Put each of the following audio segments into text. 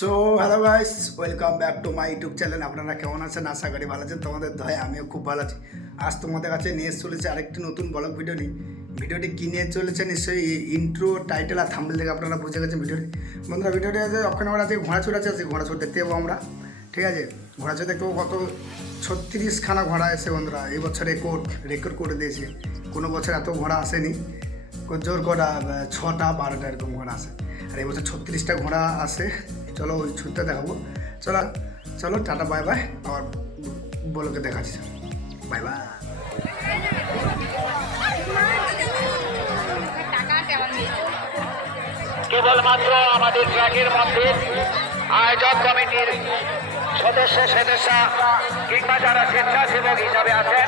So hello guys welcome back to my YouTube channel আপনারা কেমন আছেন? আশা করি ভালো আছেন। তোমাদের দয়, আমিও খুব ভালো আছি। আজ তোমাদের কাছে নিয়ে চলেছে আরেকটি নতুন ব্লগ ভিডিও নিই ভিডিওটি কী নিয়ে চলেছে নিশ্চয়ই ইন্ট্রো টাইটেল আর থাম্বেল থেকে আপনারা বুঝে গেছেন ভিডিওটি। বন্ধুরা, ভিডিওটি আছে ওখানে আমরা আছে ঘোড়া চড়ে আছে ঘোড়া চড় দেখতে পাবো আমরা। ঠিক আছে? ঘোড়া চড় দেখতে পাবো কত ছত্রিশখানা ঘোড়া এসে বন্ধুরা। এই বছর রেকর্ড রেকর্ড করে দিয়েছে। কোনো বছর এত ঘোড়া আসেনি। জোর করা ছটা বারোটা এরকম ঘোড়া আসে আর এই বছর ছত্রিশটা ঘোড়া আসে চলো ওই ছুটতে দেখাবো। চলো চলো, টাটা বাই বাই আবার বলোকে দেখাচ্ছি বাই বাই কেবলমাত্র আমাদের ট্র্যাকের মধ্যে আয়োজক কমিটির সদস্য, সদস্যা কিংবা যারা স্বেচ্ছাসেবক হিসাবে আছেন,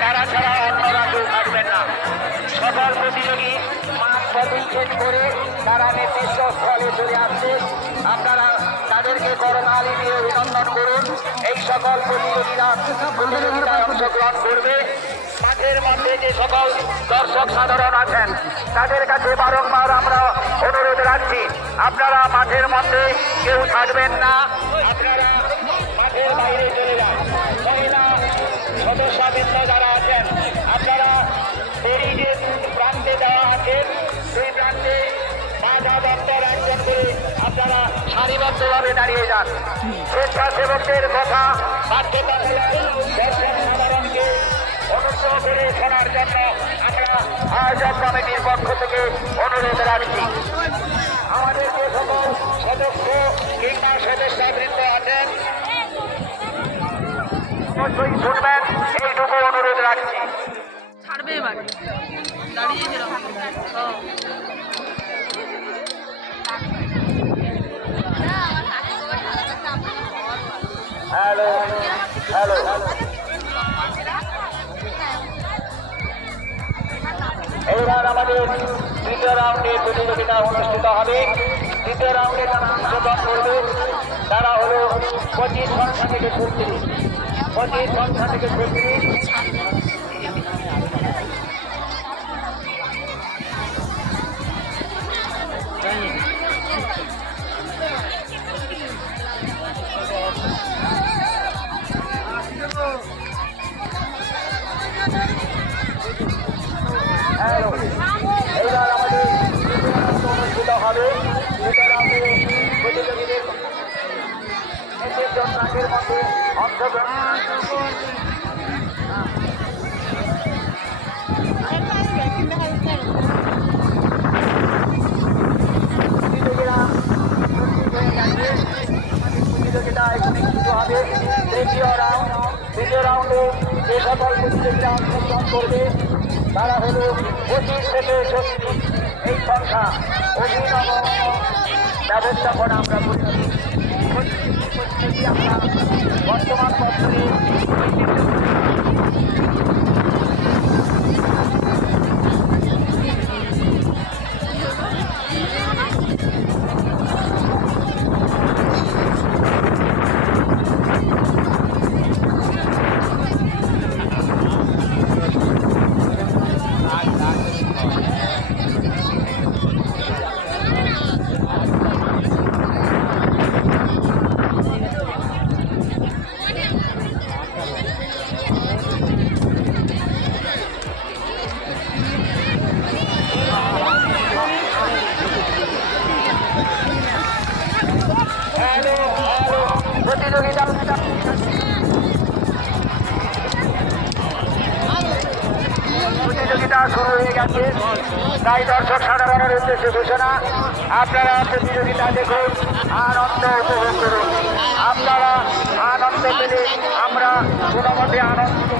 তারা ছাড়া অন্যরা কেউ থাকবেন মাঠ করে তারা নির্দিষ্ট স্থলে চলে আসছে। আপনারা তাদেরকে করতালি দিয়ে অভিনন্দন করুন। এই সকল প্রতিযোগীরা প্রতিযোগিতায় অংশগ্রহণ করবে। মাঠের মধ্যে যে সকল দর্শক সাধারণ আছেন, তাদের কাছে বারংবার আমরা অনুরোধ রাখছি, আপনারা মাঠের মধ্যে কেউ থাকবেন না। আপনারা মাঠের বাইরে আপনারা সারিবদ্ধভাবে দাঁড়িয়ে যান। স্বেচ্ছাসেবকদের কথা বাধ্যতামূলক দর্শক সাধারণকে অনুগ্রহ করে শোনার জন্য আমরা আয়োজক কমিটির পক্ষ থেকে অনুরোধ রাখছি। আমাদের যে সকল সদস্য কিংবা সদস্যবৃন্দ আছেন, অবশ্যই শুনবেন, এইটুকু অনুরোধ রাখছি। ছাড়বে দাঁড়িয়ে হ্যালো হ্যালো এবার আমাদের দ্বিতীয় রাউন্ডে প্রতিযোগিতা অনুষ্ঠিত হবে। দ্বিতীয় রাউন্ডে যারা করবে। তারা হলো পঁচিশ সংখ্যা থেকে ছত্রিশ পঁচিশ সংখ্যা থেকে ছত্রিশ হবে। প্রতিযোগীদের ট্রাকের মধ্যে অংশগ্রহণ প্রতিযোগিতা এখানে শুরু হবে তৃতীয় রাউন্ড। তৃতীয় রাউন্ডে যে সকল প্রতিযোগীরা অংশগ্রহণ করবে তারা হল পঁচিশ থেকে চল্লিশ এই সংখ্যা অভিনব ব্যবস্থাপনা আমরা বলছি শুরু হয়ে গেছে। তাই দর্শক সাধারণের উদ্দেশ্যে ঘোষণা, আপনারা প্রতিযোগিতা দেখুন, আনন্দ উপভোগ করুন। আপনারা আনন্দ পেলে আমরা কোনো মতে আনন্দ